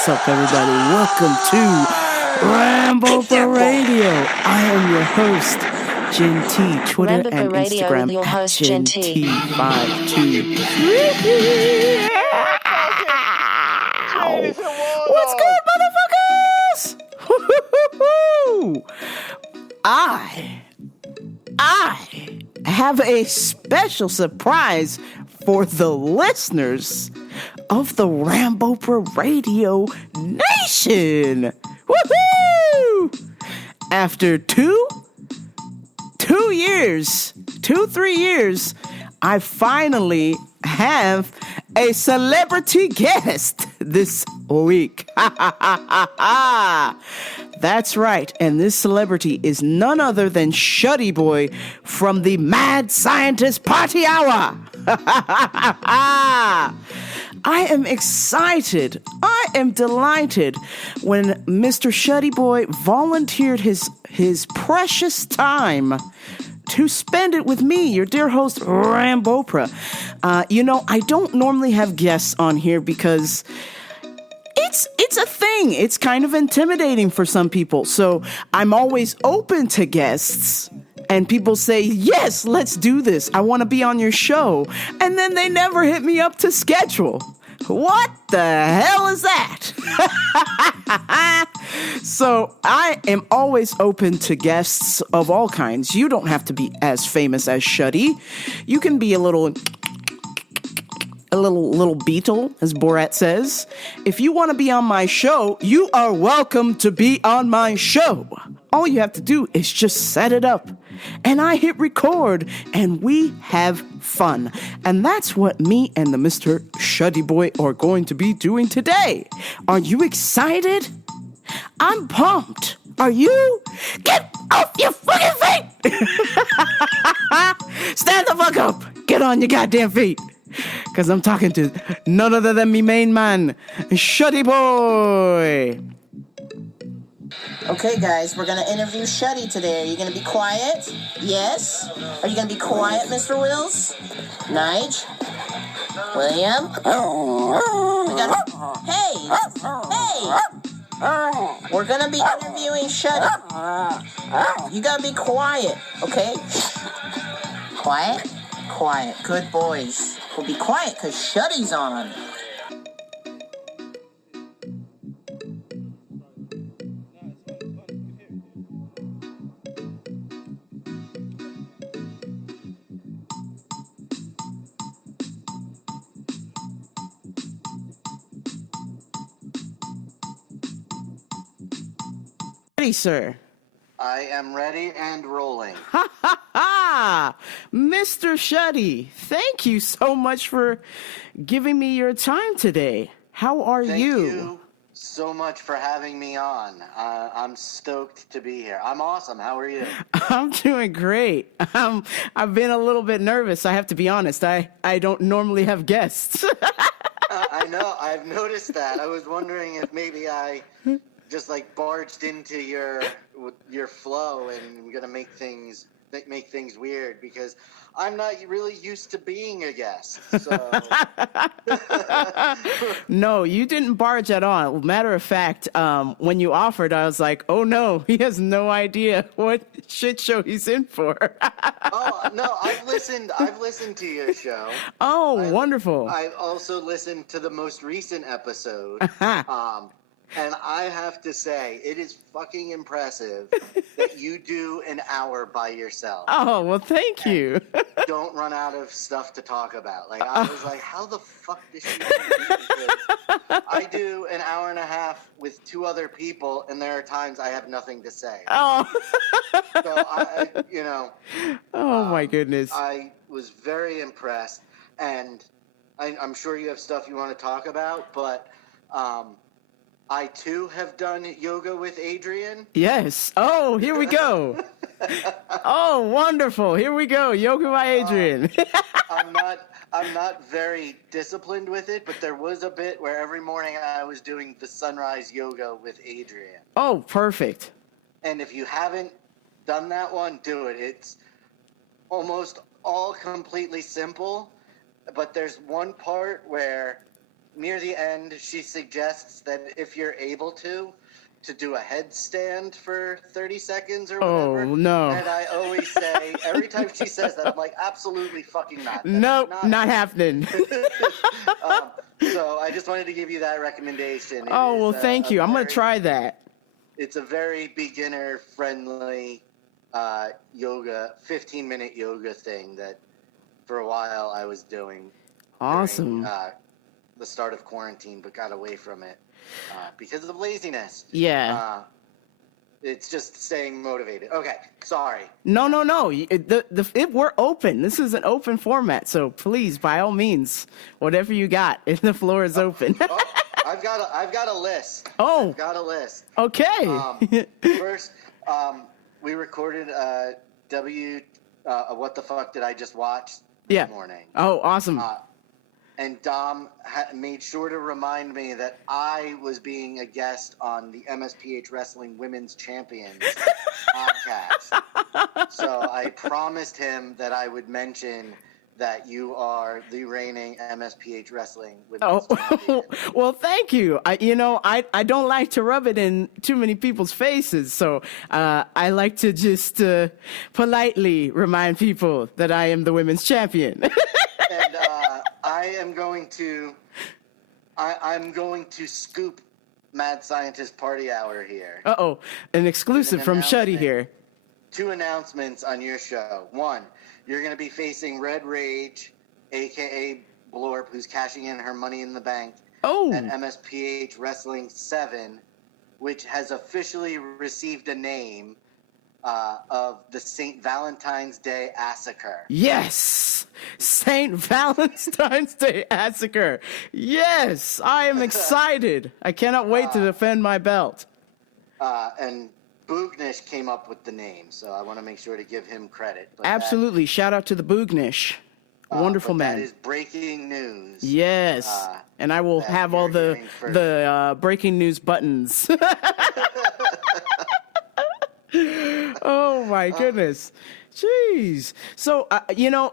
What's up, everybody? Welcome to Rambo for Radio. I am your host, Jen T. Twitter Rambo and Radio, Instagram your at host, Jen Jen T. T. 523. What's good, motherfuckers? Woo-hoo-hoo-hoo. I have a special surprise for the listeners of the Rambo for Radio Nation. Woohoo! After 3 years, I finally have a celebrity guest this week. That's right, and this celebrity is none other than Shuddyboy from the Mad Scientist Party Hour. I am excited. I am delighted when Mr. Shuddyboy volunteered his precious time to spend it with me, your dear host, Rambopra. I don't normally have guests on here because it's a thing. It's kind of intimidating for some people. So I'm always open to guests. And people say, yes, let's do this. I want to be on your show. And then they never hit me up to schedule. What the hell is that? So I am always open to guests of all kinds. You don't have to be as famous as Shuddy. You can be a little beetle, as Borat says. If you want to be on my show, you are welcome to be on my show. All you have to do is just set it up. And I hit record, and we have fun. And that's what me and the Mr. Shuddyboy are going to be doing today. Are you excited? I'm pumped. Are you? Get off your fucking feet! Stand the fuck up. Get on your goddamn feet. Because I'm talking to none other than me main man, Shuddyboy. Okay, guys, we're going to interview Shuddy today. Are you going to be quiet? Yes? Are you going to be quiet, Mr. Wills? Nige? William? Hey! We're going to be interviewing Shuddy. You got to be quiet, okay? Quiet? Quiet. Good boys. We'll be quiet because Shuddy's on. Ready, sir? I am ready and rolling. Ha ha ha! Mr. Shuddy, thank you so much for giving me your time today. How are Thank you? you so much for having me on. I'm stoked to be here. I'm awesome. How are you? I'm doing great. I've been a little bit nervous, I have to be honest. I don't normally have guests. I know. I've noticed that. I was wondering if maybe I just barged into your flow and I'm gonna make things weird because I'm not really used to being a guest. So No, you didn't barge at all. Matter of fact, when you offered, I was like, oh no, he has no idea what shit show he's in for. Oh no, I've listened to your show. Oh, wonderful. I also listened to the most recent episode. And I have to say, it is fucking impressive that you do an hour by yourself. Oh, well, thank you. Don't run out of stuff to talk about. I was like, how the fuck does she do this? Because I do an hour and a half with two other people, and there are times I have nothing to say. Oh. So, Oh, my goodness. I was very impressed, and I'm sure you have stuff you want to talk about, but I, too, have done yoga with Adrian. Yes. Oh, here we go. Oh, wonderful. Here we go. Yoga by Adrian. I'm not very disciplined with it, but there was a bit where every morning I was doing the sunrise yoga with Adrian. Oh, perfect. And if you haven't done that one, do it. It's almost all completely simple, but there's one part where near the end, she suggests that if you're able to do a headstand for 30 seconds or whatever. Oh, no. And I always say, every time she says that, I'm like, absolutely fucking not. Nope, not happening. So I just wanted to give you that recommendation. Oh, well, thank you. I'm going to try that. It's a very beginner-friendly yoga, 15-minute yoga thing that for a while I was doing. Awesome. During, the start of quarantine, but got away from it because of laziness. Yeah. It's just staying motivated. Okay, sorry. No. We're open. This is an open format, so please, by all means, whatever you got, the floor is open. I've got a list. Oh. I've got a list. Okay. First, we recorded What the Fuck Did I Just Watch this morning. Oh, awesome. And Dom made sure to remind me that I was being a guest on the MSPH Wrestling Women's Champions podcast. So I promised him that I would mention that you are the reigning MSPH Wrestling Women's Champion. Well, thank you. I don't like to rub it in too many people's faces, so I like to just politely remind people that I am the women's champion. And I'm going to scoop Mad Scientist Party Hour here. An exclusive from Shuddy here. 2 announcements on your show. 1, you're going to be facing Red Rage, a.k.a. Blorp, who's cashing in her Money in the Bank at MSPH Wrestling 7, which has officially received a name of the St. Valentine's Day Massacre. Yes! St. Valentine's Day Massacre. Yes! I am excited. I cannot wait to defend my belt. And Boognish came up with the name, so I want to make sure to give him credit. But absolutely. Shout out to the Boognish. Wonderful man. That is breaking news. Yes. And I will have all the breaking news buttons. Oh, my goodness. Jeez. So,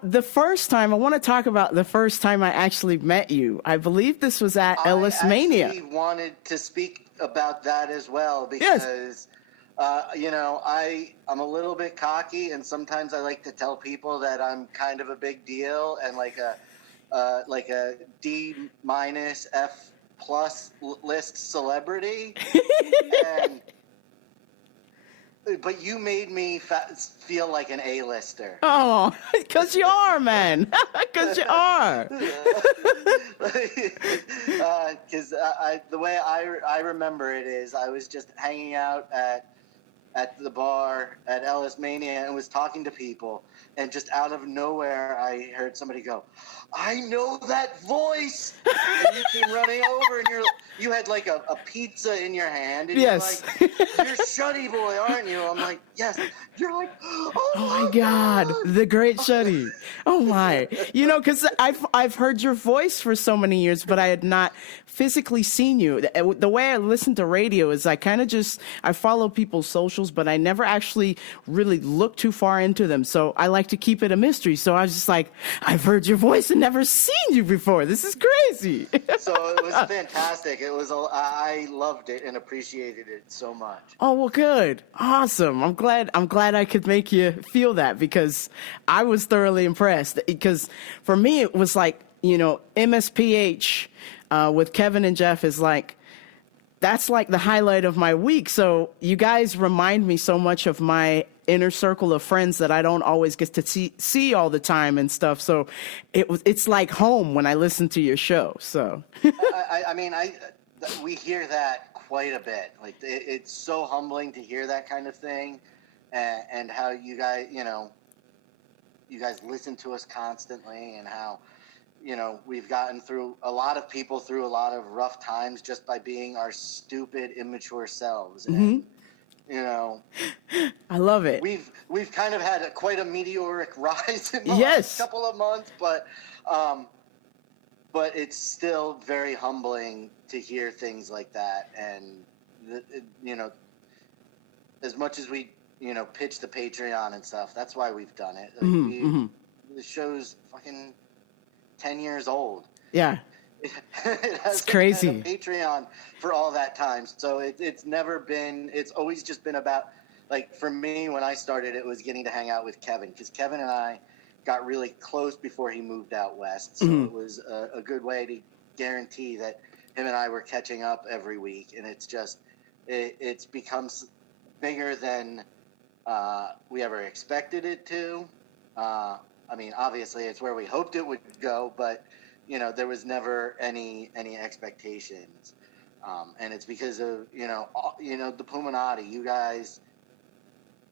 the first time, I want to talk about the first time I actually met you. I believe this was at Ellis Mania. I actually wanted to speak about that as well because, I'm a little bit cocky, and sometimes I like to tell people that I'm kind of a big deal and like a D- F+ list celebrity. But you made me feel like an A-lister. Oh, because you are, man. Because you are. Because the way I remember it is I was just hanging out at the bar at Ellis Mania and was talking to people, and just out of nowhere I heard somebody go, "I know that voice!" And you came running over, and you had like a pizza in your hand, and yes. You're like, "You're Shuddyboy, aren't you?" I'm like, "Yes." You're like, "Oh my God, the great Shuddy." Oh my, because I've heard your voice for so many years, but I had not physically seen you. The way I listen to radio is I kind of I follow people's socials, but I never actually really look too far into them. So I like to keep it a mystery. So I was just like, I've heard your voice and never seen you before. This is crazy. So it was fantastic. I loved it and appreciated it so much. Oh, well, good. Awesome. I'm glad I could make you feel that, because I was thoroughly impressed. Because for me, it was like, MSPH with Kevin and Jeff is that's like the highlight of my week. So you guys remind me so much of my inner circle of friends that I don't always get to see all the time and stuff. So it's like home when I listen to your show. So we hear that quite a bit. Like it's so humbling to hear that kind of thing, and how you guys listen to us constantly, and how we've gotten a lot of people through a lot of rough times just by being our stupid, immature selves. Mm-hmm. And, I love it. We've kind of had quite a meteoric rise in the last couple of months, but it's still very humbling to hear things like that. And as much as we pitch the Patreon and stuff, that's why we've done it. The show's fucking 10 years old. Yeah. it has It's crazy. had a Patreon for all that time. So it's never been. It's always just been about, like, for me when I started, it was getting to hang out with Kevin, because Kevin and I got really close before he moved out west. So it was a good way to guarantee that him and I were catching up every week, and it's just it's become bigger than we ever expected it to. I mean, obviously, it's where we hoped it would go, but there was never any expectations, and it's because of the Puminati. You guys,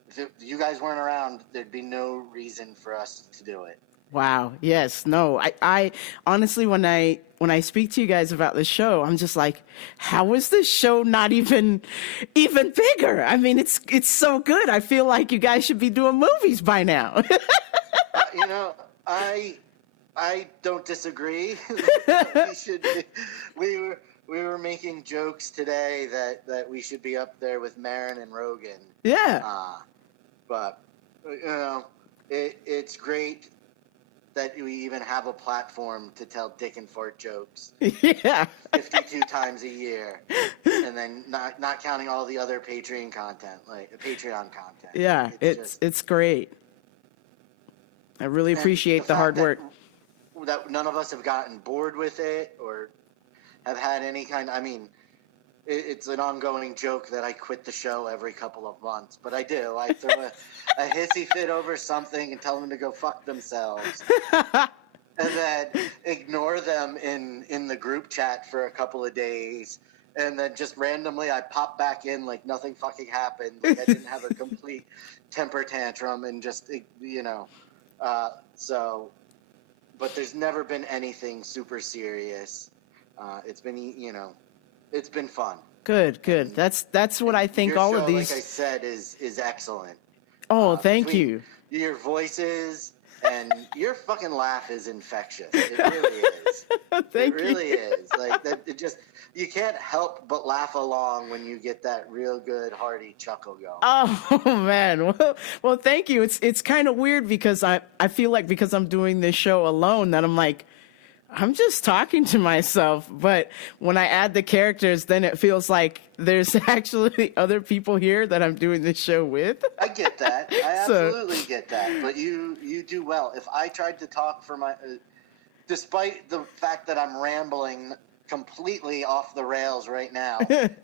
if you guys weren't around, there'd be no reason for us to do it. Wow. Yes. No. I honestly, when I speak to you guys about the show, I'm just like, how is this show not even bigger? I mean, it's so good. I feel like you guys should be doing movies by now. I don't disagree. We should be. We were making jokes today that we should be up there with Maron and Rogan. Yeah. But it's great that we even have a platform to tell dick and fart jokes. Yeah. 52 times a year, and then not counting all the other Patreon content, like Patreon content. Yeah, it's great. I really appreciate the hard work. That none of us have gotten bored with it or have had any kind. I mean, it's an ongoing joke that I quit the show every couple of months, but I do. I throw a hissy fit over something and tell them to go fuck themselves, and then ignore them in the group chat for a couple of days, and then just randomly I pop back in like nothing fucking happened, like I didn't have a complete temper tantrum, and just so. But there's never been anything super serious. It's been it's been fun. Good. That's what I think. All show, of these, like I said, is excellent. Oh, thank you. Your voices and your fucking laugh is infectious. It really is. Thank you. It really is. Like that. It just, you can't help but laugh along when you get that real good hearty chuckle going. Oh man, well, thank you. It's kind of weird because I feel like because I'm doing this show alone that I'm like, I'm just talking to myself. But when I add the characters, then it feels like there's actually other people here that I'm doing this show with. I get that. I absolutely get that. But you do well. If I tried to talk for my, despite the fact that I'm rambling completely off the rails right now,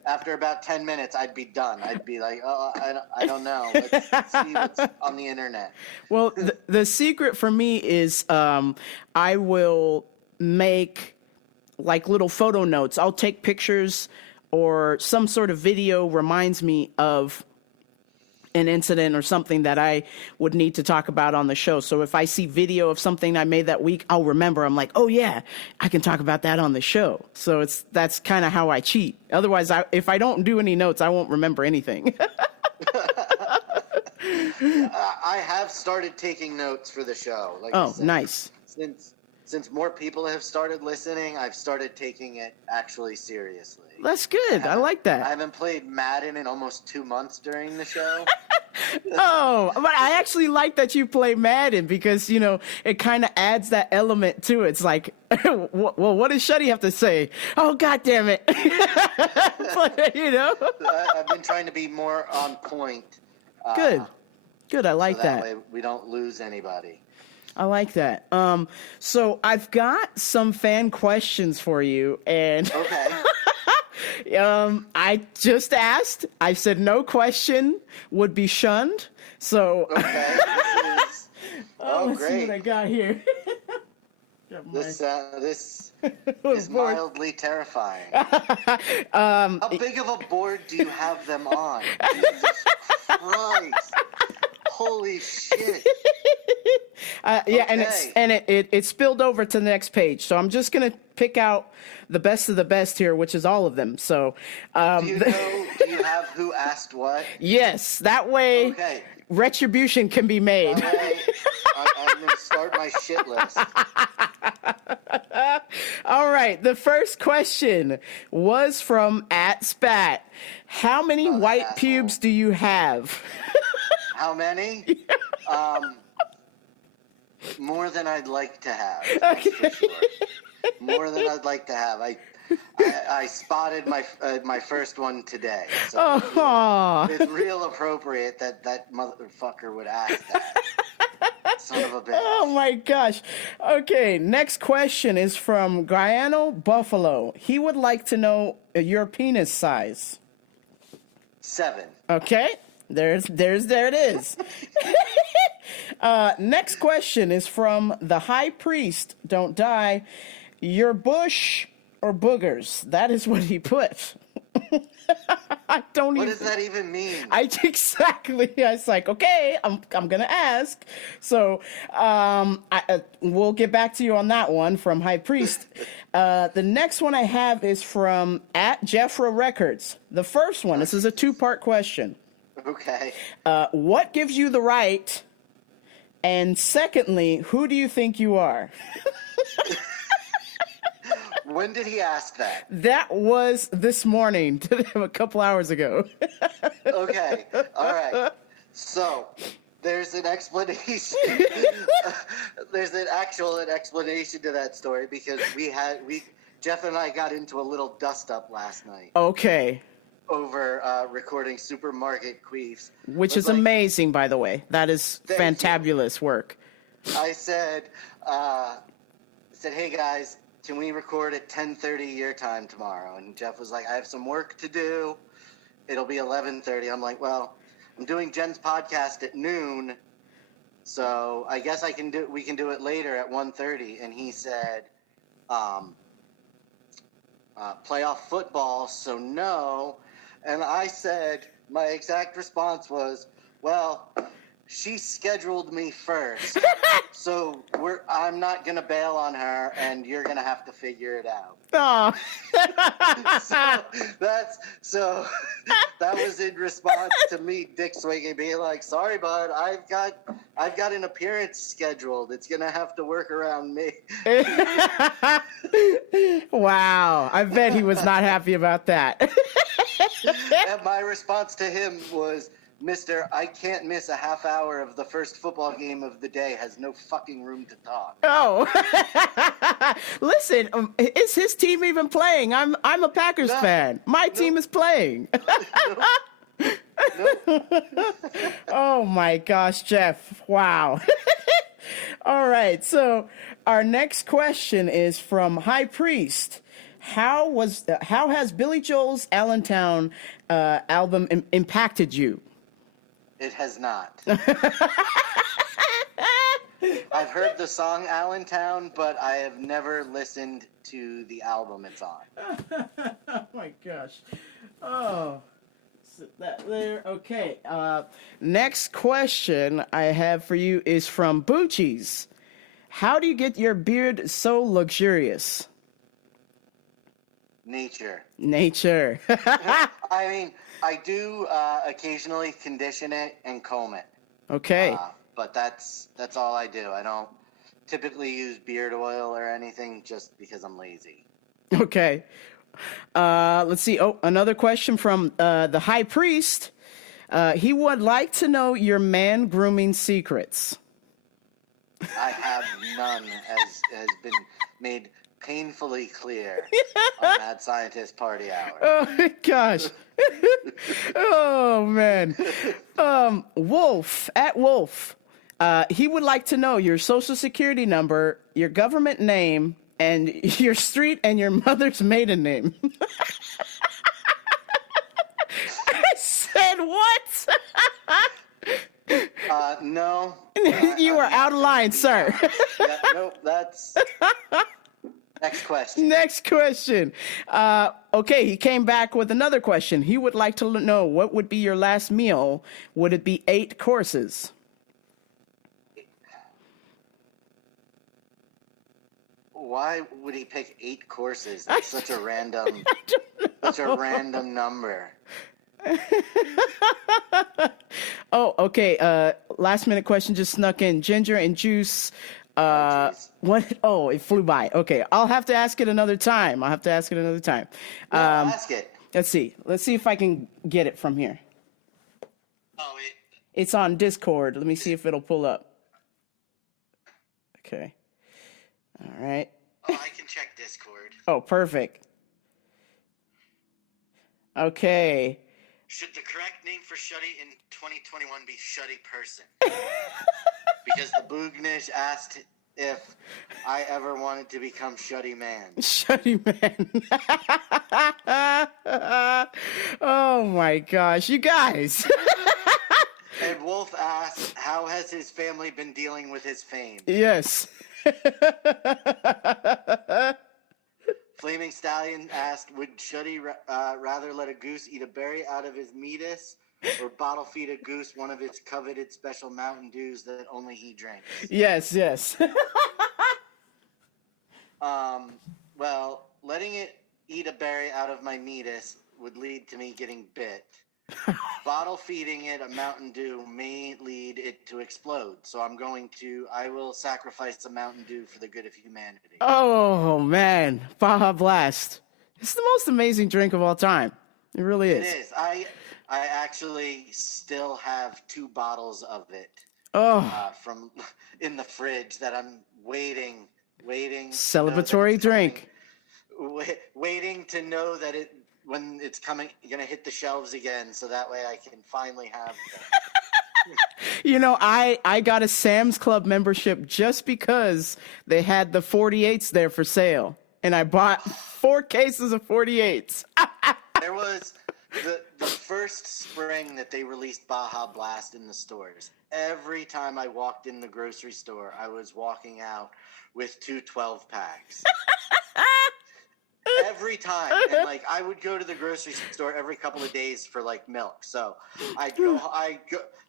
after about 10 minutes, I'd be done. I'd be like, oh, I don't know. Let's see what's on the internet. Well, the secret for me is I will make like little photo notes. I'll take pictures or some sort of video reminds me of an incident or something that I would need to talk about on the show. So if I see video of something I made that week, I'll remember. I'm like, oh yeah, I can talk about that on the show. So that's kind of how I cheat. Otherwise, if I don't do any notes, I won't remember anything. I have started taking notes for the show. Like I said, nice. Since more people have started listening, I've started taking it actually seriously. That's good. I like that. I haven't played Madden in almost 2 months during the show. Oh, but I actually like that you play Madden because, it kind of adds that element to it. It's like, well, what does Shuddy have to say? Oh, God damn it. But, I've been trying to be more on point. Good. I like so that way we don't lose anybody. I like that. So I've got some fan questions for you, and okay. I just asked. I said no question would be shunned. So okay. let's great. see what I got here. This is mildly terrifying. How big of a board do you have them on? Jesus Christ. Holy shit. Yeah, and it spilled over to the next page. So I'm just gonna pick out the best of the best here, which is all of them. So do you have who asked what? Yes, that way retribution can be made. All right. I'm gonna start my shit list. All right, the first question was from @Spat. How many white pubes do you have? How many? More than I'd like to have. Okay. That's for sure. More than I'd like to have. I spotted my first one today. So it's real appropriate that motherfucker would ask that. Son of a bitch. Oh my gosh. Okay, next question is from Guyano Buffalo. He would like to know your penis size. 7. Okay, there it is. Next question is from the High Priest. Don't die. Your bush or boogers? That is what he put. I don't What even. does that even mean? Exactly. I was like, okay, I'm gonna ask. So, we'll get back to you on that one from High Priest. The next one I have is from @Jeffra Records. The first one. This is a 2-part question. Okay. What gives you the right? And secondly, who do you think you are? When did he ask that? That was this morning, a couple hours ago. Okay. All right. So there's an explanation. There's an explanation to that story because Jeff and I got into a little dust up last night. Okay. Over recording Supermarket Queefs. Which is amazing, by the way. That is fantabulous work. I said, hey guys, can we record at 10:30 your time tomorrow? And Jeff was like, I have some work to do. It'll be 11:30. I'm like, well, I'm doing Jen's podcast at noon, so I guess we can do it later at 1:30. And he said, playoff football, so no. And I said, my exact response was, well, she scheduled me first, so I'm not gonna bail on her, and you're gonna have to figure it out. Oh. so that was in response to me, Dick Swinging, being like, "Sorry, bud, I've got an appearance scheduled. It's gonna have to work around me." Wow, I bet he was not happy about that. And my response to him was, Mister, I can't miss a half hour of the first football game of the day. Has no fucking room to talk. Oh, listen, is his team even playing? I'm a Packers fan. My team is playing. Oh my gosh, Jeff! Wow. All right, so our next question is from High Priest. How has Billy Joel's Allentown album impacted you? It has not. I've heard the song Allentown, but I have never listened to the album it's on. Oh my gosh. Oh. That there. Okay. Next question I have for you is from Boochies. How do you get your beard so luxurious? Nature. I mean, I do occasionally condition it and comb it. Okay. But that's all I do. I don't typically use beard oil or anything just because I'm lazy. Okay. Let's see. Oh, another question from the High Priest. He would like to know your man grooming secrets. I have none, as has been made painfully clear on Mad Scientist Party Hour. Oh my gosh. Oh man. Wolf at Wolf. He would like to know your social security number, your government name, and your street and your mother's maiden name. I said what? No. You are out of line, sir. Nope, that's... Next question. Next question. Okay, he came back with another question. He would like to know, what would be your last meal? Would it be 8 courses? Why would he pick 8 courses? That's such a random number. Oh, okay. Last minute question just snuck in. Ginger and juice. What? Oh, it flew by. Okay, I'll have to ask it another time. Ask it. Let's see. Let's see if I can get it from here. Oh, It's on Discord. Let me see if it'll pull up. Okay. All right. Oh, I can check Discord. Oh, perfect. Okay. Should the correct name for Shuddy in 2021 be Shuddy Person? Because the Boognish asked if I ever wanted to become Shuddy Man. Shuddy Man. Oh my gosh, you guys. And Wolf asked, how has his family been dealing with his fame? Yes. Flaming Stallion asked, would Shuddy rather let a goose eat a berry out of his meatus or bottle feed a goose one of its coveted special Mountain Dews that only he drinks? Yes, yes. Well, letting it eat a berry out of my meatus would lead to me getting bit. Bottle feeding it a Mountain Dew may lead it to explode. So I will sacrifice a Mountain Dew for the good of humanity. Oh man, Baja Blast. It's the most amazing drink of all time. It really is. It is. I actually still have 2 bottles of it from in the fridge that I'm waiting. Celebratory drink. Waiting to know that when it's gonna hit the shelves again, so that way I can finally have them. You know, I got a Sam's Club membership just because they had the 48s there for sale, and I bought 4 cases of 48s. There was the first spring that they released Baja Blast in the stores. Every time I walked in the grocery store, I was walking out with 2 12-packs. Every time. And like I would go to the grocery store every couple of days for like milk. So I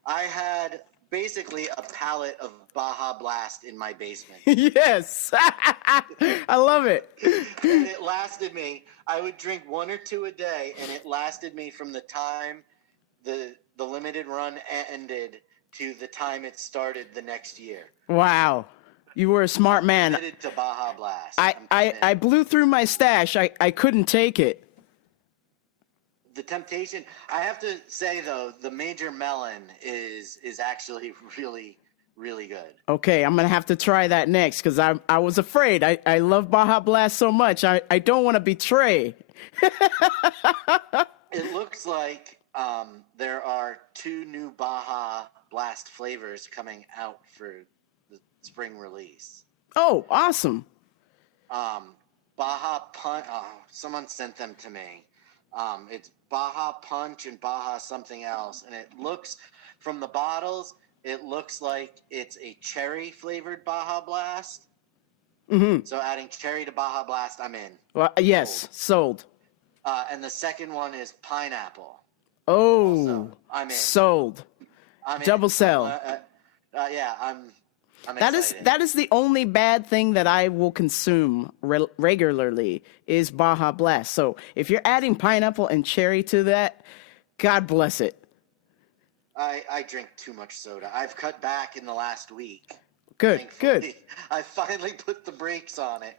had basically a pallet of Baja Blast in my basement. Yes. I love it. And it lasted me. I would drink 1 or 2 a day, and it lasted me from the time the limited run ended to the time it started the next year. Wow. You were a smart man. Committed to Baja Blast. I blew through my stash. I couldn't take it. The temptation. I have to say though, the Major Melon is actually really, really good. Okay, I'm gonna have to try that next because I was afraid. I love Baja Blast so much. I don't want to betray. It looks like there are 2 new Baja Blast flavors coming out for the spring release. Oh, awesome. Baja Punch. Oh, someone sent them to me. It's Baja Punch and Baja something else, and it looks from the bottles. It looks like it's a cherry flavored Baja Blast. Mm-hmm. So adding cherry to Baja Blast, I'm in. Well, yes, sold. And the second one is pineapple. Oh, Also, I'm in. sold. I'm in. Double sell. Yeah, I'm That excited. is the only bad thing that I will consume regularly is Baja Blast. So if you're adding pineapple and cherry to that, God bless it. I drink too much soda. I've cut back in the last week. Good, Thankfully. good. I finally put the brakes on it.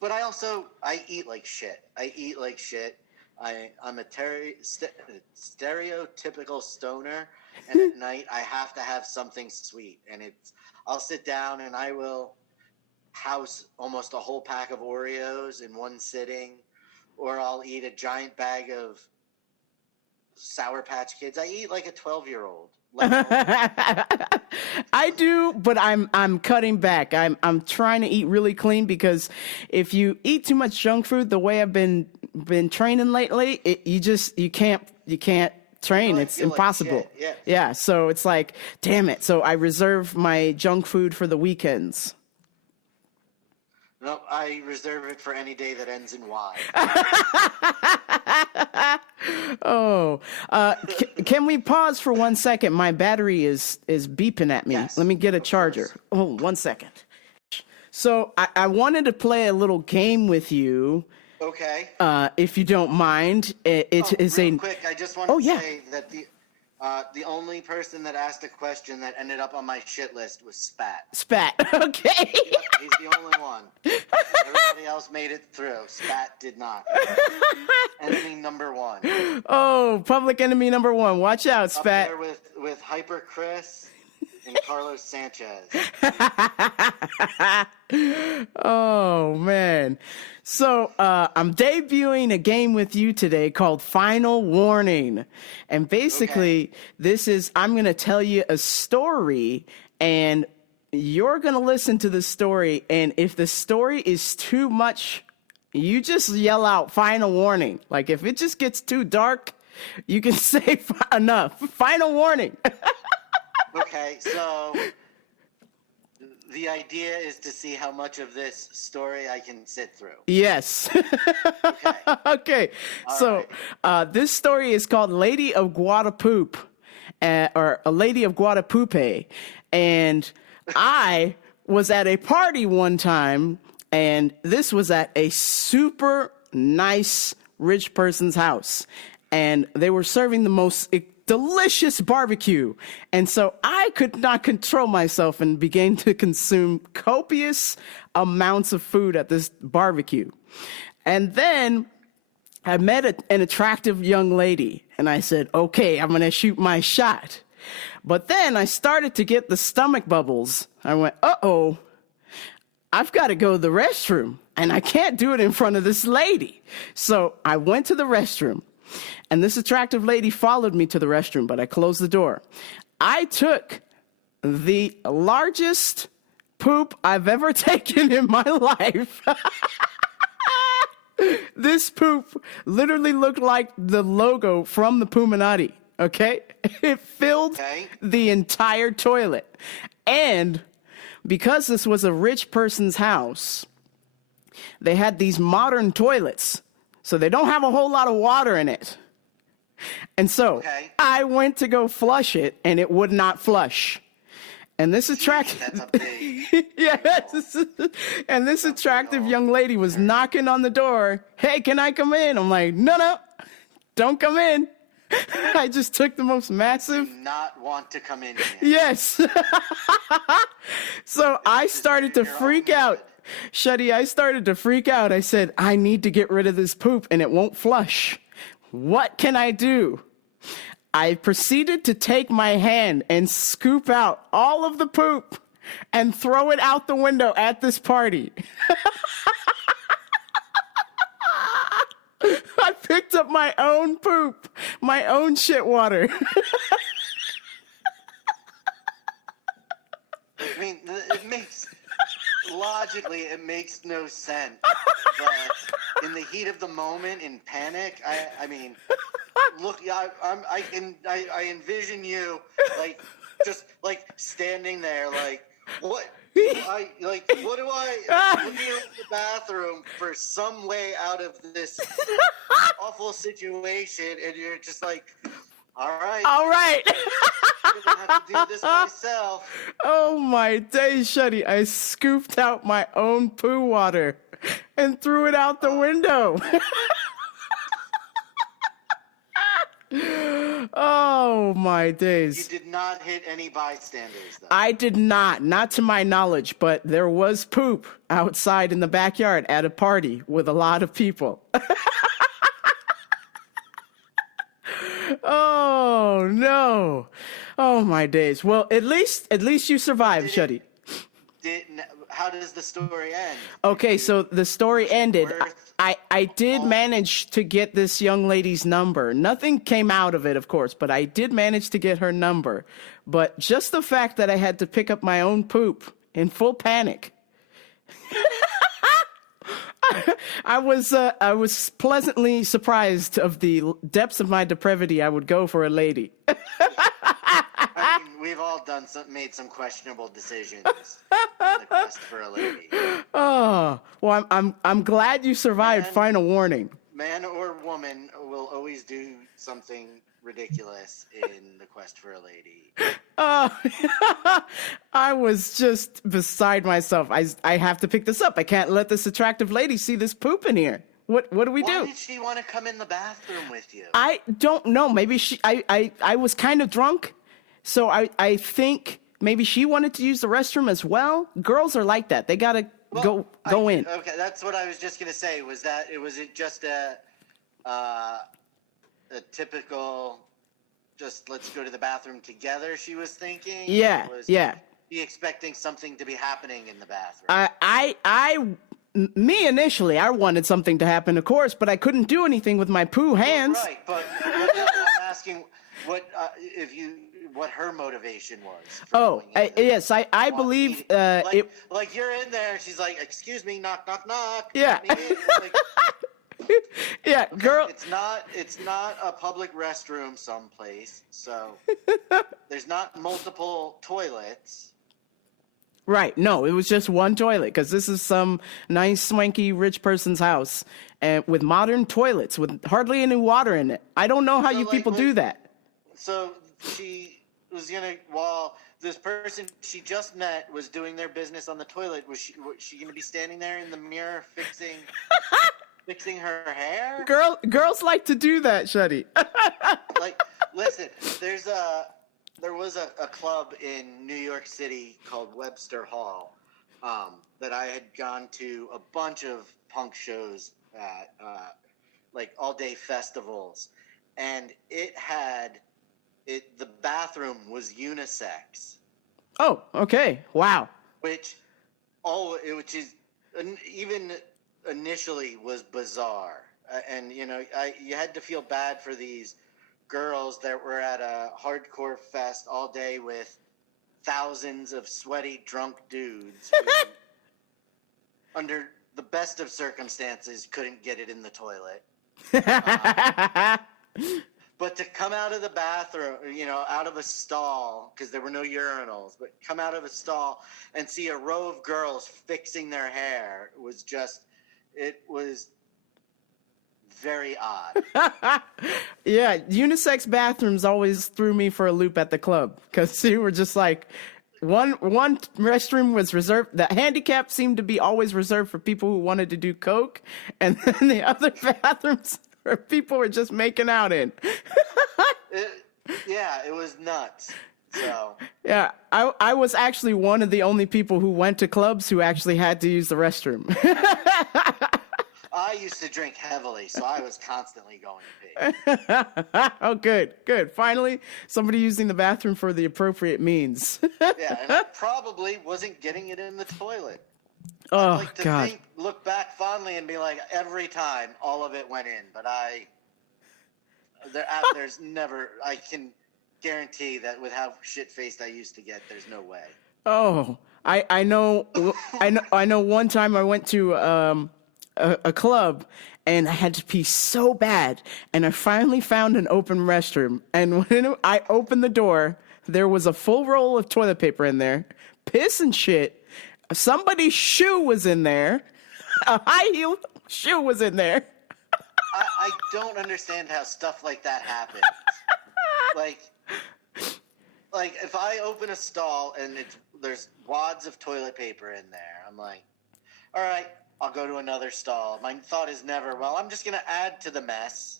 But I eat like shit. I'm a stereotypical stoner, and at night I have to have something sweet. And I'll sit down and I will house almost a whole pack of Oreos in one sitting, or I'll eat a giant bag of Sour Patch Kids. I eat like a 12-year-old. I do, but I'm cutting back. I'm trying to eat really clean because if you eat too much junk food, the way I've been training lately, you can't train. It's impossible. Like yeah. So it's like, damn it. So I reserve my junk food for the weekends. No, I reserve it for any day that ends in Y. Oh, can we pause for 1 second? My battery is beeping at me. Yes, Let me get a charger. Oh, 1 second. So I wanted to play a little game with you. Okay. If you don't mind. It is real quick, I just want to yeah. say that the only person that asked a question that ended up on my shit list was Spat. Spat. Okay. Yep, he's the only one. Everybody else made it through. Spat did not. Enemy number 1. Oh, public enemy number 1. Watch out, Spat. Up there with Hyper Chris and Carlos Sanchez. Oh, man. So I'm debuting a game with you today called Final Warning. And basically, I'm going to tell you a story, and you're going to listen to the story. And if the story is too much, you just yell out Final Warning. Like if it just gets too dark, you can say enough. Final Warning. Okay, so the idea is to see how much of this story I can sit through. Yes. Okay. Okay. So this story is called Lady of Guatapwepeh, or a Lady of Guatapwepeh. And I was at a party one time, and this was at a super nice rich person's house. And they were serving the most delicious barbecue. And so I could not control myself and began to consume copious amounts of food at this barbecue. And then I met an attractive young lady, and I said, okay, I'm going to shoot my shot. But then I started to get the stomach bubbles. I went, uh-oh, I've got to go to the restroom, and I can't do it in front of this lady. So I went to the restroom. And this attractive lady followed me to the restroom, but I closed the door. I took the largest poop I've ever taken in my life. This poop literally looked like the logo from the Puminati, okay? It filled the entire toilet. And because this was a rich person's house, they had these modern toilets, so they don't have a whole lot of water in it. And so I went to go flush it, and it would not flush. And this attractive, and this attractive young lady was knocking on the door. Hey, can I come in? I'm like, no, don't come in. I just took the most massive. Do not want to come in here. Yes. So I started to freak out. Shuddy, I started to freak out. I said, I need to get rid of this poop, and it won't flush. What can I do? I proceeded to take my hand and scoop out all of the poop and throw it out the window at this party. I picked up my own poop, my own shit water. I mean, logically, it makes no sense. But in the heat of the moment, in panic, I mean, look, I envision you just standing there, what? What do I looking in the bathroom for some way out of this awful situation, and you're just like, all right. I'm gonna have to do this myself. Oh my days, Shuddy. I scooped out my own poo water and threw it out the window. Oh my days. You did not hit any bystanders, though. I did not to my knowledge, but there was poop outside in the backyard at a party with a lot of people. Oh no. Oh my days. Well, at least you survived, Shuddy. How does the story end? Okay, so the story ended. I did manage to get this young lady's number. Nothing came out of it, of course, but I did manage to get her number. But just the fact that I had to pick up my own poop in full panic. I was pleasantly surprised of the depths of my depravity I would go for a lady. I mean, we've all made some questionable decisions in the quest for a lady. Oh, well, I'm glad you survived. Final warning. Man or woman will always do something ridiculous in the quest for a lady. Oh, I was just beside myself. I have to pick this up. I can't let this attractive lady see this poop in here. What do we do? Why did she want to come in the bathroom with you? I don't know. Maybe I was kind of drunk, so I think maybe she wanted to use the restroom as well. Girls are like that. They gotta go in. Okay, that's what I was just gonna say. Was it just a typical just let's go to the bathroom together, she was thinking? Yeah, Or was yeah. she expecting something to be happening in the bathroom? Me initially, I wanted something to happen, of course, but I couldn't do anything with my poo hands. Right, but I'm asking what her motivation was. For going into Yes, I believe like you're in there, and she's like, "Excuse me, knock, knock, knock." Yeah. Let me in. Like, yeah, okay, girl. It's not a public restroom someplace, so there's not multiple toilets. Right. No, it was just one toilet because this is some nice, swanky, rich person's house and with modern toilets with hardly any water in it. I don't know how you people do that. So she was while this person she just met was doing their business on the toilet, was she going to be standing there in the mirror fixing her hair? Girls like to do that, Shuddy. Like, listen, there was a club in New York City called Webster Hall that I had gone to a bunch of punk shows at, like all-day festivals, and the bathroom was unisex. Oh, okay. Wow. Which is even initially was bizarre, and you had to feel bad for these girls that were at a hardcore fest all day with thousands of sweaty, drunk dudes who, under the best of circumstances, couldn't get it in the toilet. But to come out of the bathroom, out of a stall, because there were no urinals, but come out of a stall and see a row of girls fixing their hair was very odd. Yeah, unisex bathrooms always threw me for a loop at the club because you were just like, one restroom was reserved. The handicap seemed to be always reserved for people who wanted to do coke, and then the other bathrooms where people were just making out in. It was nuts. So yeah, I was actually one of the only people who went to clubs who actually had to use the restroom. I used to drink heavily, so I was constantly going to pee. Oh, good. Finally, somebody using the bathroom for the appropriate means. Yeah, and I probably wasn't getting it in the toilet. Oh, I'd like to God. look back fondly and be like, every time, all of it went in. But there's never, I can guarantee that with how shit-faced I used to get, there's no way. Oh, I know one time I went to a club and I had to pee so bad, and I finally found an open restroom, and when I opened the door, there was a full roll of toilet paper in there, piss and shit. Somebody's shoe was in there. A high-heel shoe was in there. I don't understand how stuff like that happens. Like if I open a stall and there's wads of toilet paper in there, I'm like, all right, I'll go to another stall. My thought is never, well, I'm just going to add to the mess.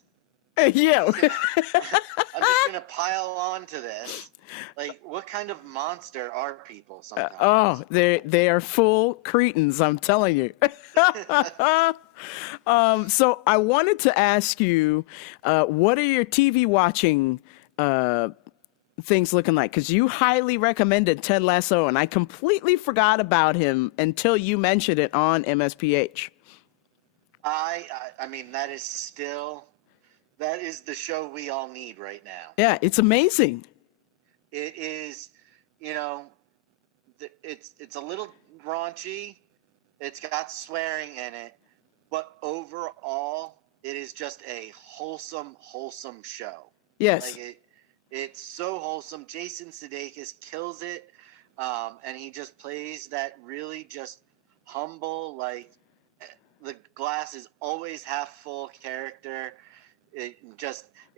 Yeah. I'm just going to pile on to this. Like, what kind of monster are people sometimes? They are full cretins, I'm telling you. So I wanted to ask you, what are your TV watching things looking like? Because you highly recommended Ted Lasso, and I completely forgot about him until you mentioned it on MSPH. I mean, that is the show we all need right now. Yeah, it's amazing. It is, it's a little raunchy. It's got swearing in it, but overall, it is just a wholesome show. Yes. Like it's so wholesome. Jason Sudeikis kills it, and he just plays that really just humble, like the glass is always half full character.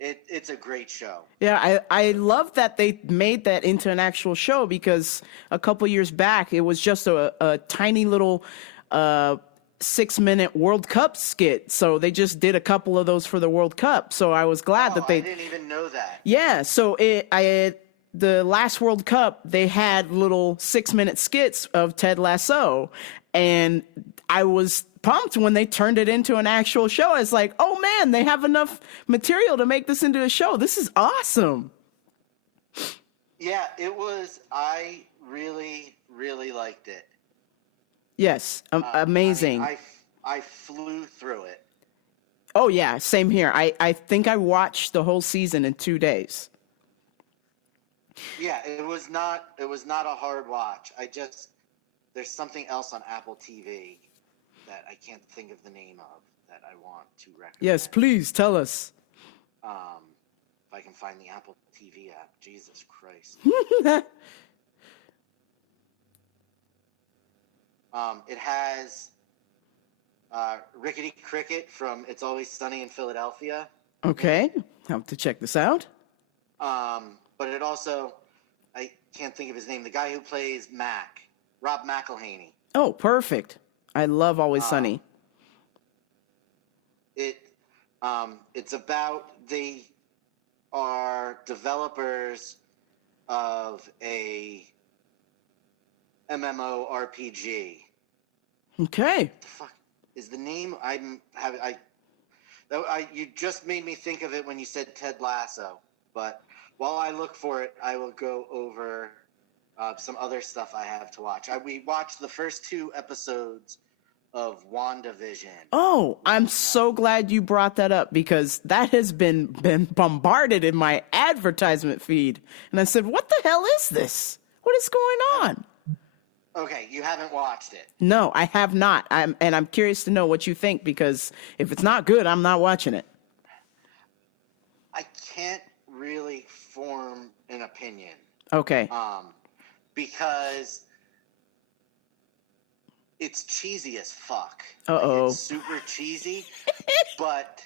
It's a great show. Yeah, I love that they made that into an actual show, because a couple years back it was just a tiny little 6-minute World Cup skit. So they just did a couple of those for the World Cup. So I was glad that they. I didn't even know that. Yeah, so the last World Cup they had little 6-minute skits of Ted Lasso, and I was pumped when they turned it into an actual show. It's like, oh man, they have enough material to make this into a show. This is awesome. Yeah, it was. I really, really liked it. Yes, amazing. I flew through it. Oh yeah, same here. I think I watched the whole season in 2 days. Yeah, it was not a hard watch. There's something else on Apple TV that I can't think of the name of that I want to recommend. Yes, please tell us. If I can find the Apple TV app. Jesus Christ. It has Rickety Cricket from It's Always Sunny in Philadelphia. Okay, I'll have to check this out. But it also, I can't think of his name, the guy who plays Mac, Rob McElhaney. Oh, perfect. I love Always Sunny. It's about, they are developers of a MMORPG. Okay. What the fuck is the name? You just made me think of it when you said Ted Lasso. But while I look for it, I will go over some other stuff I have to watch. We watched the first 2 episodes of WandaVision. Oh, I'm so glad you brought that up because that has been bombarded in my advertisement feed. And I said, what the hell is this? What is going on? Okay, you haven't watched it. No, I have not. I'm curious to know what you think because if it's not good, I'm not watching it. I can't really form an opinion. Okay. Because it's cheesy as fuck. Uh-oh. It's super cheesy, but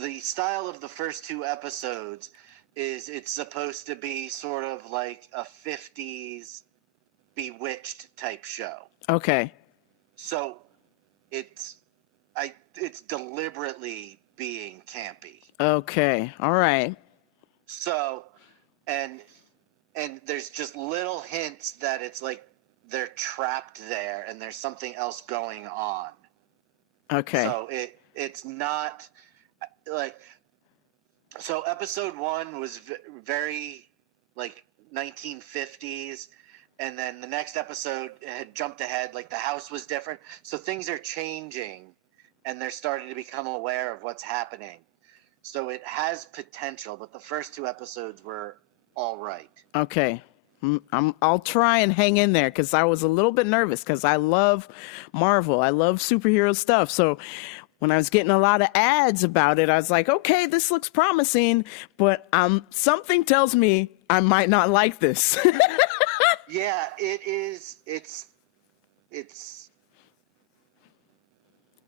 the style of the first 2 episodes is it's supposed to be sort of like a 50s Bewitched type show. Okay. So it's deliberately being campy. Okay. All right. So and there's just little hints that it's like they're trapped there and there's something else going on. Okay. So it's not like, so episode 1 was very like 1950s, and then the next episode had jumped ahead, like the house was different. So things are changing and they're starting to become aware of what's happening. So it has potential, but the first 2 episodes were all right. Okay. I'll try and hang in there because I was a little bit nervous because I love Marvel. I love superhero stuff. So when I was getting a lot of ads about it, I was like, okay, this looks promising, but something tells me I might not like this. Yeah, it is. It's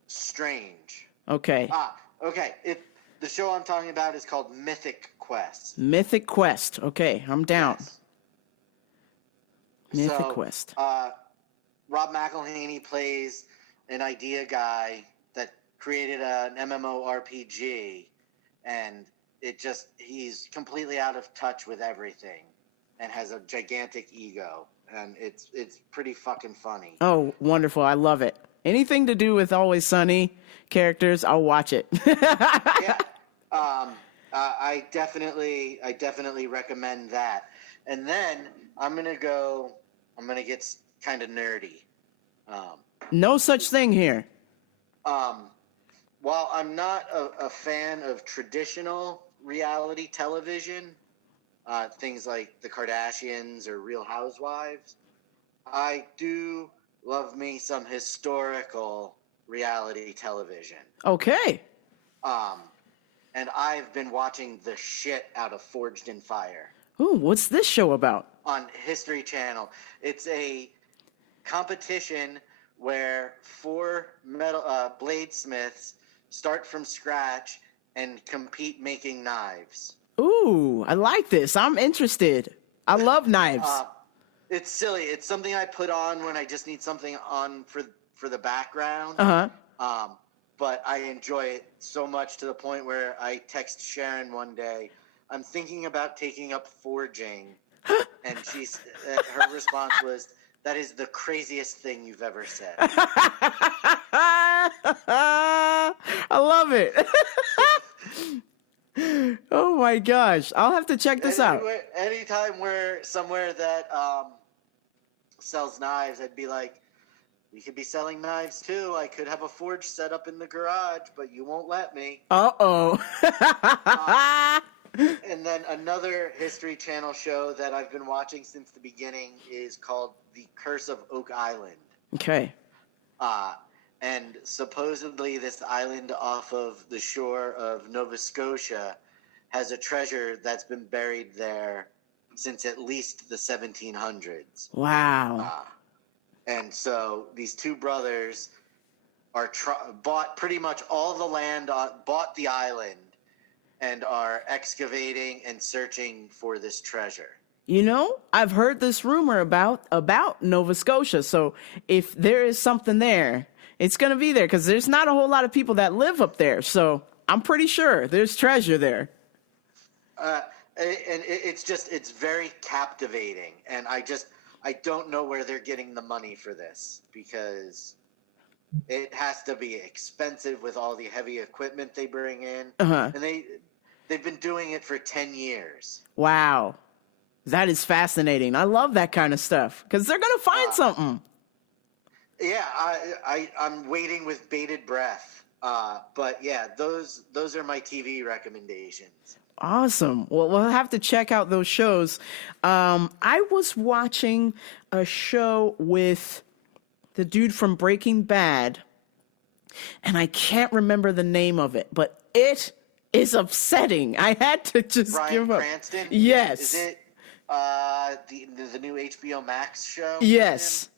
strange. Okay. Okay. The show I'm talking about is called Mythic Quest. Mythic Quest. Okay, I'm down. Yes. Mythic Quest. Rob McElhaney plays an idea guy that created an MMORPG, and he's completely out of touch with everything and has a gigantic ego, and it's pretty fucking funny. Oh, wonderful. I love it. Anything to do with Always Sunny characters, I'll watch it. Yeah. I definitely recommend that. And then I'm going to get kind of nerdy. No such thing here. While I'm not a fan of traditional reality television, things like The Kardashians or Real Housewives, I do love me some historical reality television. Okay. And I've been watching the shit out of Forged in Fire. Ooh, what's this show about? On History Channel. It's a competition where 4 metal bladesmiths start from scratch and compete making knives. Ooh, I like this. I'm interested. I love knives. It's silly. It's something I put on when I just need something on for the background. Uh-huh. But I enjoy it so much to the point where I text Sharon one day, I'm thinking about taking up forging. And her response was, that is the craziest thing you've ever said. I love it. Oh my gosh. I'll have to check this out. Anytime we're somewhere that sells knives, I'd be like, we could be selling knives too. I could have a forge set up in the garage, but you won't let me. Uh-oh. And then another History Channel show that I've been watching since the beginning is called The Curse of Oak Island. Okay. And supposedly this island off of the shore of Nova Scotia has a treasure that's been buried there since at least the 1700s. Wow. And so these two brothers are bought pretty much all the land, bought the island, and are excavating and searching for this treasure. You know, I've heard this rumor about Nova Scotia. So if there is something there, it's going to be there because there's not a whole lot of people that live up there. So I'm pretty sure there's treasure there. And it's very captivating. And I don't know where they're getting the money for this because it has to be expensive with all the heavy equipment they bring in. Uh-huh. And they've been doing it for 10 years. Wow. That is fascinating. I love that kind of stuff because they're going to find something. Yeah, I'm waiting with bated breath. But yeah, those are my TV recommendations. Awesome. Well, we'll have to check out those shows. I was watching a show with the dude from Breaking Bad, and I can't remember the name of it, but it is upsetting. I had to just give up. Bryan Cranston? Yes. Is it the new HBO Max show? Yes.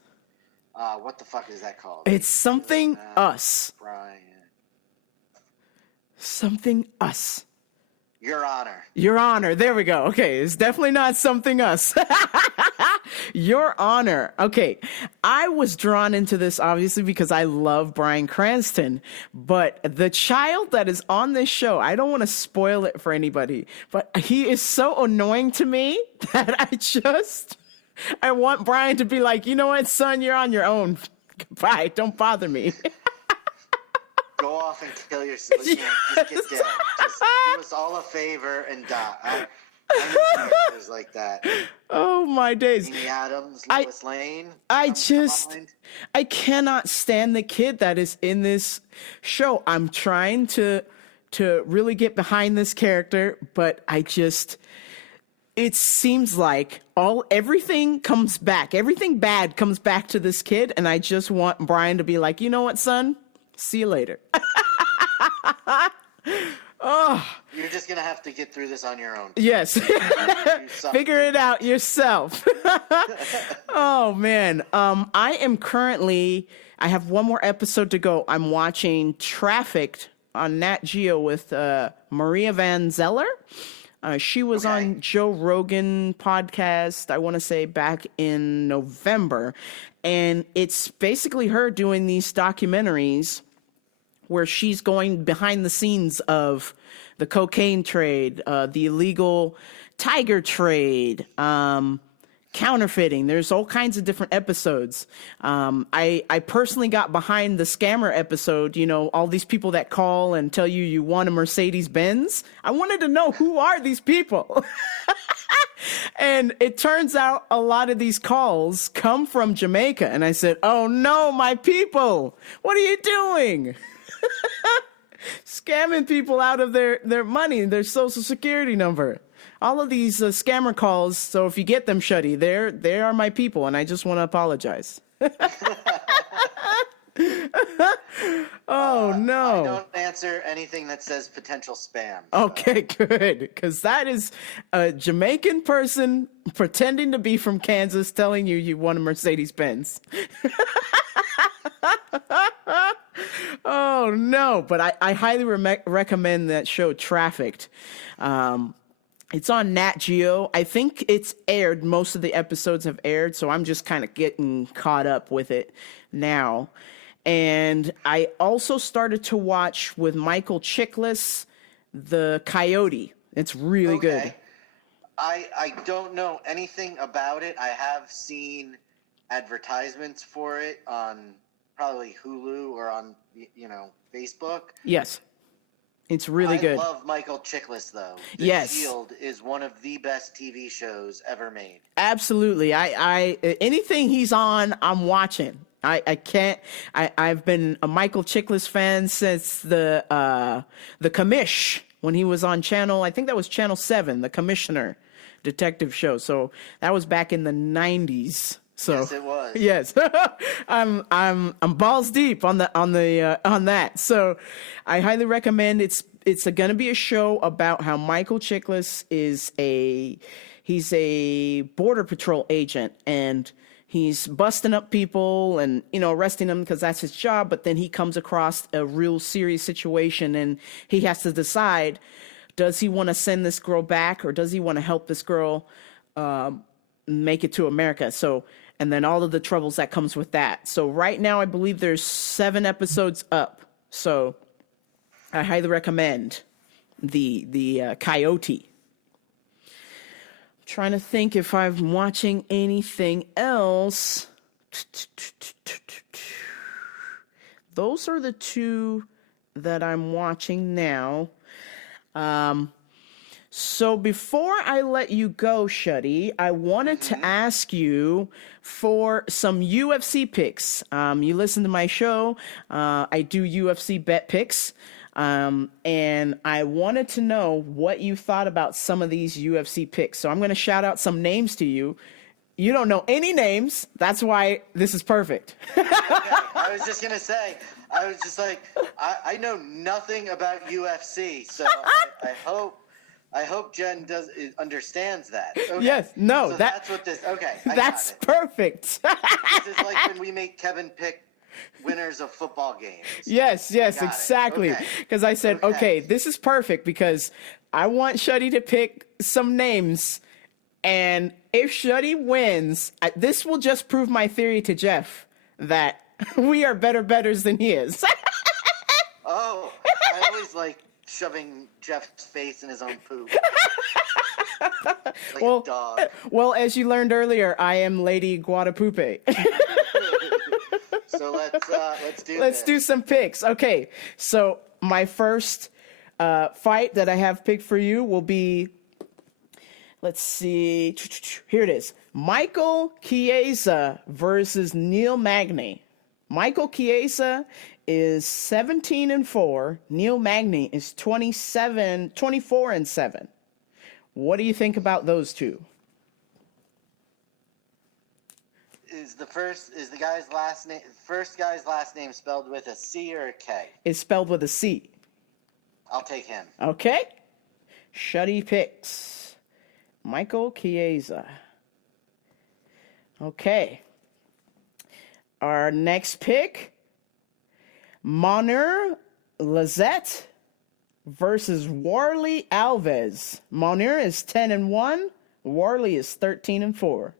What the fuck is that called? It's Something Us. Brian. Something Us. Your Honor. Your Honor. There we go. Okay. It's definitely not Something Us. Your Honor. Okay. I was drawn into this obviously because I love Bryan Cranston, but the child that is on this show, I don't want to spoil it for anybody, but he is so annoying to me that I want Brian to be like, you know what, son, you're on your own. Goodbye. Don't bother me. Go off and kill yourself. Just get dead. Just do us all a favor and die. I need characters like that. Oh my days. Amy Adams, Lois Lane. I cannot stand the kid that is in this show. I'm trying to really get behind this character, but it seems like everything comes back. Everything bad comes back to this kid, and I just want Brian to be like, you know what, son? See you later. Oh. You're just going to have to get through this on your own. Yes. Figure it out yourself. Oh, man. I have one more episode to go. I'm watching Trafficked on Nat Geo with Maria Van Zeller. She was on Joe Rogan podcast, I want to say back in November. And it's basically her doing these documentaries where she's going behind the scenes of the cocaine trade, the illegal tiger trade, counterfeiting. There's all kinds of different episodes. I personally got behind the scammer episode, you know, all these people that call and tell you want a Mercedes-Benz. I wanted to know, who are these people? And it turns out a lot of these calls come from Jamaica. And I said, oh no, my people, what are you doing? Scamming people out of their money, their social security number. All of these scammer calls. So if you get them, Shuddy, they are my people, and I just want to apologize. Oh no! I don't answer anything that says potential spam. Okay, good, because that is a Jamaican person pretending to be from Kansas telling you want a Mercedes-Benz. Oh no! But I highly recommend that show, Trafficked. It's on Nat Geo. I think it's aired. Most of the episodes have aired, so I'm just kind of getting caught up with it now. And I also started to watch with Michael Chiklis, The Coyote. It's really good. I don't know anything about it. I have seen advertisements for it on probably Hulu or on, Facebook. Yes. It's really good. I love Michael Chiklis, though. The Yes. Shield is one of the best TV shows ever made. Absolutely. I anything he's on, I'm watching. I can't. I've been a Michael Chiklis fan since the Commish, when he was on I think that was Channel 7, the Commissioner detective show. So that was back in the 90s. So Yes, it was. Yes. I'm balls deep on that. So I highly recommend. It's going to be a show about how Michael Chiklis he's a border patrol agent, and he's busting up people and, arresting them because that's his job. But then he comes across a real serious situation, and he has to decide, does he want to send this girl back, or does he want to help this girl make it to America? So, and then all of the troubles that comes with that. So right now, I believe there's 7 episodes up. So I highly recommend the Coyote. I'm trying to think if I'm watching anything else. Those are the 2 that I'm watching now. So before I let you go, Shuddy, I wanted to ask you for some UFC picks. You listen to my show. I do UFC bet picks. And I wanted to know what you thought about some of these UFC picks. So I'm going to shout out some names to you. You don't know any names. That's why this is perfect. Okay, I was just going to say, I was just like, I know nothing about UFC, so I hope Jen understands that. Okay. Yes, no, so that's what this. Okay, that's got it. Perfect. This is like when we make Kevin pick winners of football games. Yes, exactly. Because I said, okay, this is perfect because I want Shuddy to pick some names, and if Shuddy wins, this will just prove my theory to Jeff that we are better bettors than he is. Oh, I always like shoving Jeff's face in his own poop. Like a dog. Well, as you learned earlier, I am Lady Guatapwepeh. So let's do some picks. Okay, so my first fight that I have picked for you will be, let's see, here it is. Michael Chiesa versus Neil Magny. Michael Chiesa is 17-4. Neil Magny is 24-7. What do you think about those two? Is the first guy's last name spelled with a C or a K? It's spelled with a C. I'll take him. Okay. Shuddy picks Michael Chiesa. Okay. Our next pick, Monir Lazette versus Warley Alves. Monir is 10-1. Warley is 13-4.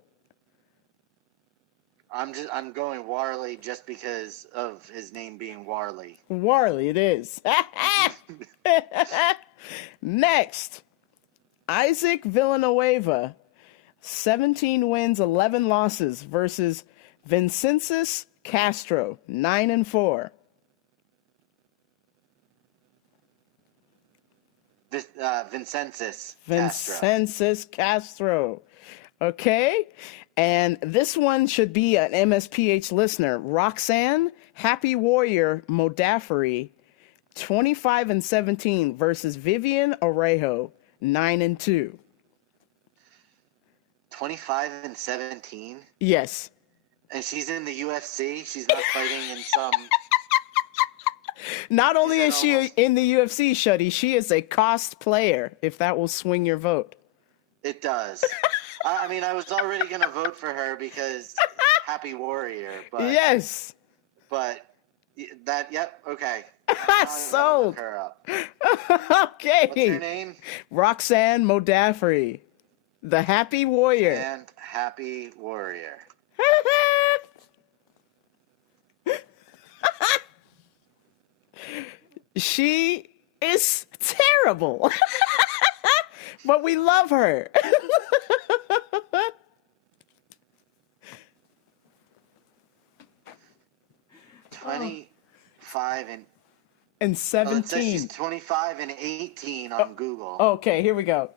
I'm going Warley just because of his name being Warley. Warley it is. Next, Isaac Villanueva, 17 wins, 11 losses versus Vincentus Castro, 9-4. Vincentus Castro. Okay. And this one should be an MSPH listener. Roxanne Happy Warrior Modafferi, 25-17 versus Vivian Orejo, 9-2. 25-17? Yes. And she's in the UFC? She's not fighting in some... Not only is she in the UFC, Shuddy, she is a cost player, if that will swing your vote. It does. I mean, I was already going to vote for her because Happy Warrior. But, yes. But that, yep, okay. So. Look her up. Okay. What's her name? Roxanne Modafferi. The Happy Warrior. And Happy Warrior. She is terrible. But we love her. 25 and and It says she's 17. 25 and 18 on Google. Okay, here we go.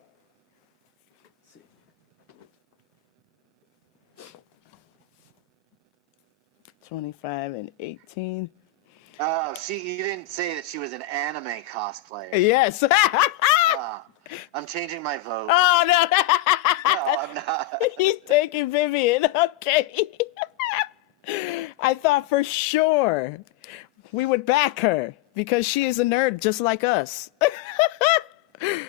25 and 18. Oh, you didn't say that she was an anime cosplayer. Yes. I'm changing my vote. Oh, no. No, I'm not. He's taking Vivian. Okay. I thought for sure we would back her because she is a nerd just like us.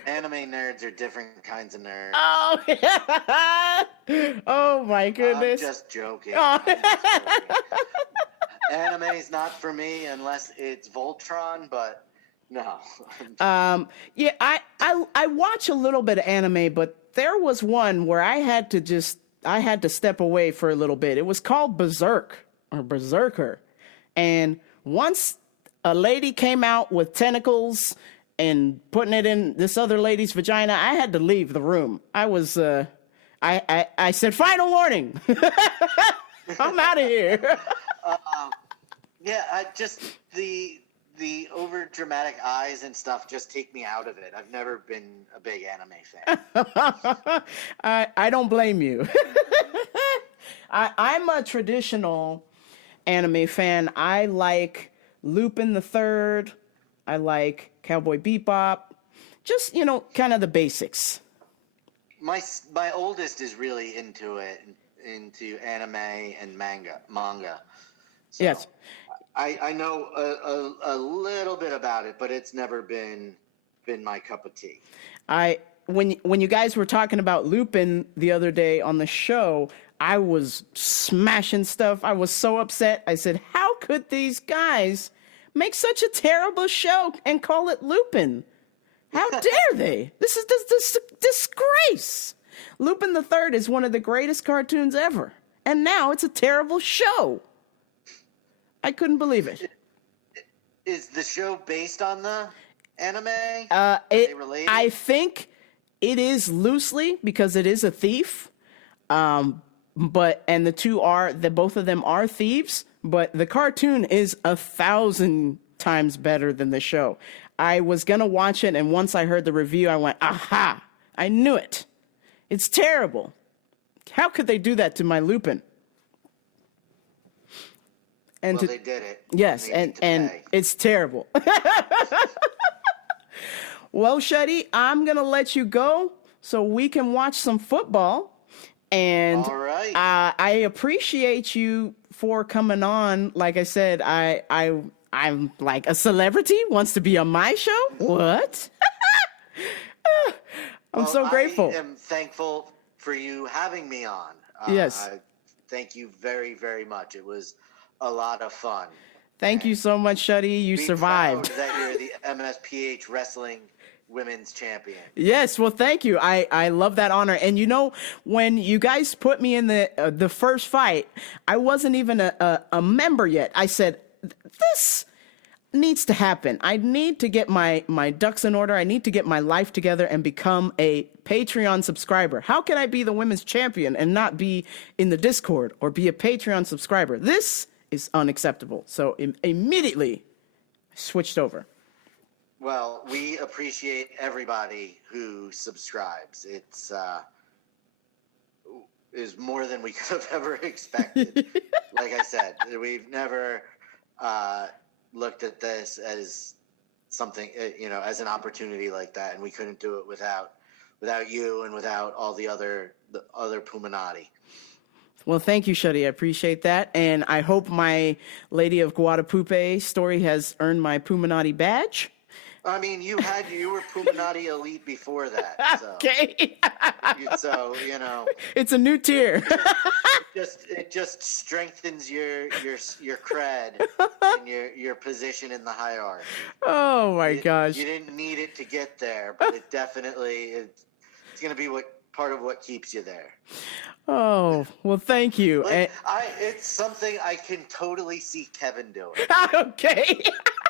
Anime nerds are different kinds of nerds. Oh, oh my goodness. I'm just joking. Oh. Anime's not for me unless it's Voltron, but no. Yeah, I watch a little bit of anime, but there was one where I had to step away for a little bit. It was called Berserk or Berserker. And once a lady came out with tentacles and putting it in this other lady's vagina, I had to leave the room. I was I said, final warning. I'm out of here. Yeah, I just the over dramatic eyes and stuff just take me out of it. I've never been a big anime fan. I don't blame you. I'm a traditional anime fan. I like Lupin the Third. I like Cowboy Bebop. Just, kind of the basics. My oldest is really into anime and manga. So Yes. I know a little bit about it, but it's never been my cup of tea. When you guys were talking about Lupin the other day on the show, I was smashing stuff. I was so upset. I said, how could these guys make such a terrible show and call it Lupin? How dare they? This is disgrace. Lupin the Third is one of the greatest cartoons ever. And now it's a terrible show. I couldn't believe it. Is the show based on the anime? I think it is loosely because it is a thief. But both of them are thieves, but the cartoon is 1,000 times better than the show. I was gonna watch it, and once I heard the review, I went, aha! I knew it. It's terrible. How could they do that to my Lupin? And they did it. Yes, and it's terrible. Well, Shuddy, I'm gonna let you go so we can watch some football. And all right. I appreciate you for coming on. Like I said, I'm like a celebrity wants to be on my show. What? I'm so grateful. I am thankful for you having me on. Yes. Thank you very, very much. It was a lot of fun. Thank you so much, Shuddy. You survived. Proud that you're the MSPH Wrestling Women's Champion. Yes, well, thank you. I love that honor. And when you guys put me in the first fight, I wasn't even a member yet. I said, this needs to happen. I need to get my ducks in order. I need to get my life together and become a Patreon subscriber. How can I be the women's champion and not be in the Discord or be a Patreon subscriber? This is unacceptable. So immediately switched over. Well, we appreciate everybody who subscribes. It's is more than we could have ever expected. Like I said, we've never looked at this as something, as an opportunity like that, and we couldn't do it without you and without all the other Puminati. Well, thank you, Shuddy. I appreciate that. And I hope my Lady of Guatapwepeh story has earned my Puminati badge. I mean, you were Puminati Elite before that. So. Okay. So, It's a new tier. It just strengthens your cred and your position in the hierarchy. Oh my gosh. You didn't need it to get there, but it definitely it's going to be part of what keeps you there. Oh, well, thank you. It's something I can totally see Kevin doing. Okay.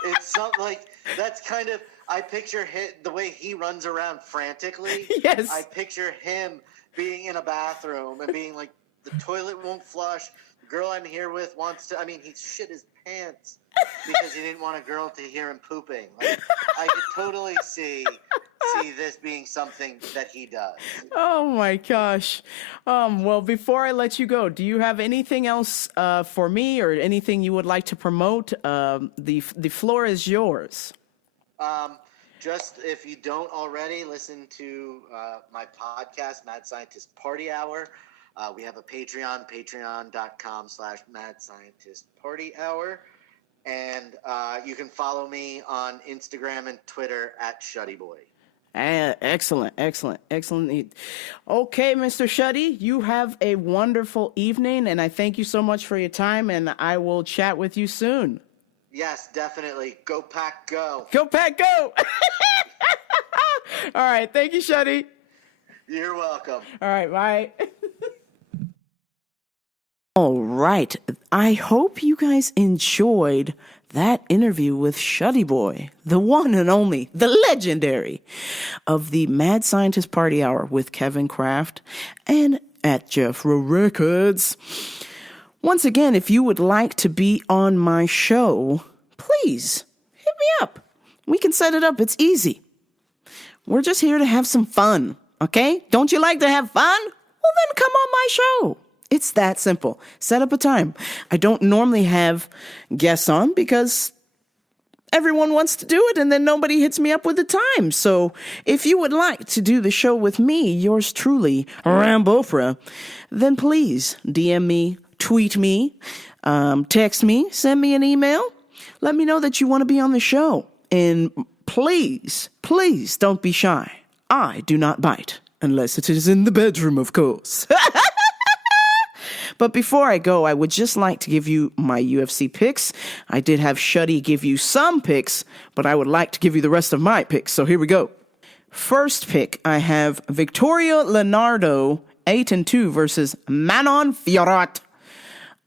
It's something like that's kind of I picture the way he runs around frantically. Yes. I picture him being in a bathroom and being like, the toilet won't flush. The girl I'm here with wants to. I mean, he's shit his pants because he didn't want a girl to hear him pooping. Like, I could totally see this being something that he does. Oh my gosh. Well, before I let you go, do you have anything else for me or anything you would like to promote? The floor is yours. Just if you don't already, listen to my podcast, Mad Scientist Party Hour. We have a Patreon, patreon.com/Mad Scientist Party Hour. And you can follow me on Instagram and Twitter at Shuddyboy. Excellent. Okay, Mr. Shuddy, you have a wonderful evening, and I thank you so much for your time, and I will chat with you soon. Yes, definitely. Go Pack, go. Go Pack, go! All right, thank you, Shuddy. You're welcome. All right, bye. All right, I hope you guys enjoyed that interview with Shuddyboy, the one and only, the legendary of the Mad Scientist Party Hour with Kevin Kraft and at Jeffro Records. Once again, if you would like to be on my show, please hit me up. We can set it up. It's easy. We're just here to have some fun, okay? Don't you like to have fun? Well, then come on my show. It's that simple. Set up a time. I don't normally have guests on because everyone wants to do it and then nobody hits me up with the time. So if you would like to do the show with me, yours truly, Rambopra, then please DM me, tweet me, text me, send me an email. Let me know that you want to be on the show. And please don't be shy. I do not bite unless it is in the bedroom, of course. But before I go, I would just like to give you my UFC picks. I did have Shuddy give you some picks, but I would like to give you the rest of my picks. So here we go. First pick, I have Victoria Leonardo, 8-2 versus Manon Fiorot.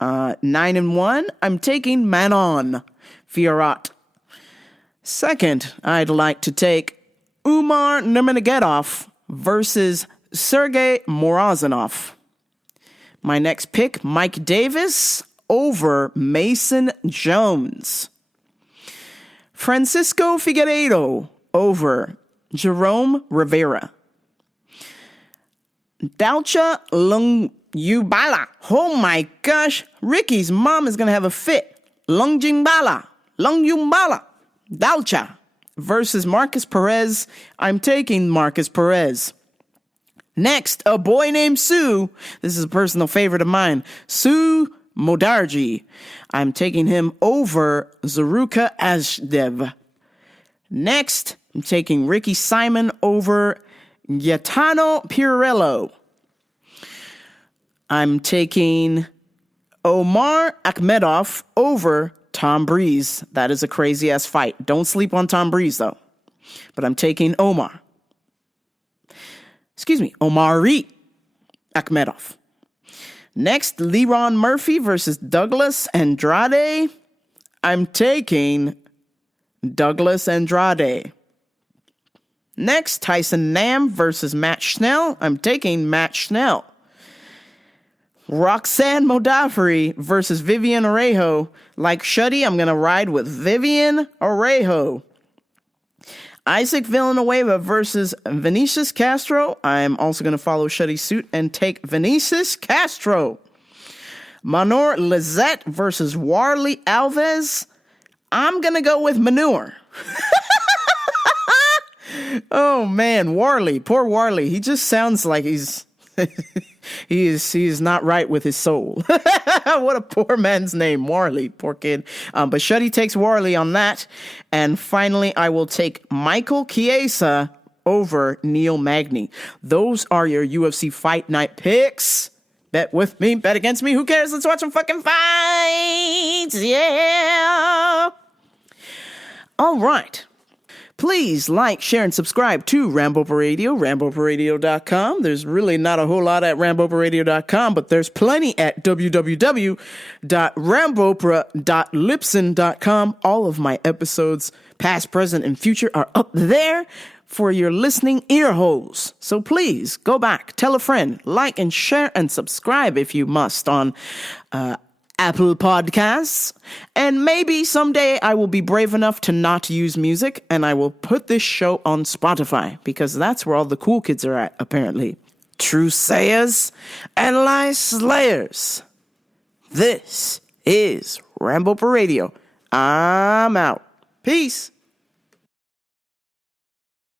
9-1, I'm taking Manon Fiorot. Second, I'd like to take Umar Nurmagomedov versus Sergey Morozov. My next pick, Mike Davis over Mason Jones. Francisco Figueiredo over Jerome Rivera. Dalcha Lungyubala. Oh my gosh, Ricky's mom is going to have a fit. Lungyubala. Dalcha versus Marcus Perez. I'm taking Marcus Perez. Next, a boy named Sue. This is a personal favorite of mine. Sue Modarji. I'm taking him over Zaruka Ashdev. Next, I'm taking Ricky Simon over Gaetano Pirello. I'm taking Omar Akhmedov over Tom Breeze. That is a crazy-ass fight. Don't sleep on Tom Breeze, though. But I'm taking Omari Akhmedov. Next, Leron Murphy versus Douglas Andrade. I'm taking Douglas Andrade. Next, Tyson Nam versus Matt Schnell. I'm taking Matt Schnell. Roxanne Modafferi versus Vivian Orejo. Like Shuddy, I'm going to ride with Vivian Orejo. Isaac Villanueva versus Vinicius Castro. I'm also going to follow Shuddy's suit and take Vinicius Castro. Manor Lizette versus Warley Alves. I'm going to go with Manure. Oh, man, Warley. Poor Warley. He just sounds like he's he is not right with his soul. What a poor man's name, Warley. Poor kid. But Shuddy takes Warley on that. And finally, I will take Michael Chiesa over Neil Magny. Those are your UFC Fight Night picks. Bet with me, bet against me. Who cares? Let's watch some fucking fights. Yeah. All right. Please like, share, and subscribe to Rambopera Radio, RamboperaRadio.com. There's really not a whole lot at RamboperaRadio.com, but there's plenty at www.rambopera.libsyn.com. All of my episodes, past, present, and future, are up there for your listening ear holes. So please go back, tell a friend, like and share and subscribe if you must on Apple Podcasts, and maybe someday I will be brave enough to not use music, and I will put this show on Spotify, because that's where all the cool kids are at, apparently. True sayers and lie slayers. This is Ramble for Radio. I'm out. Peace.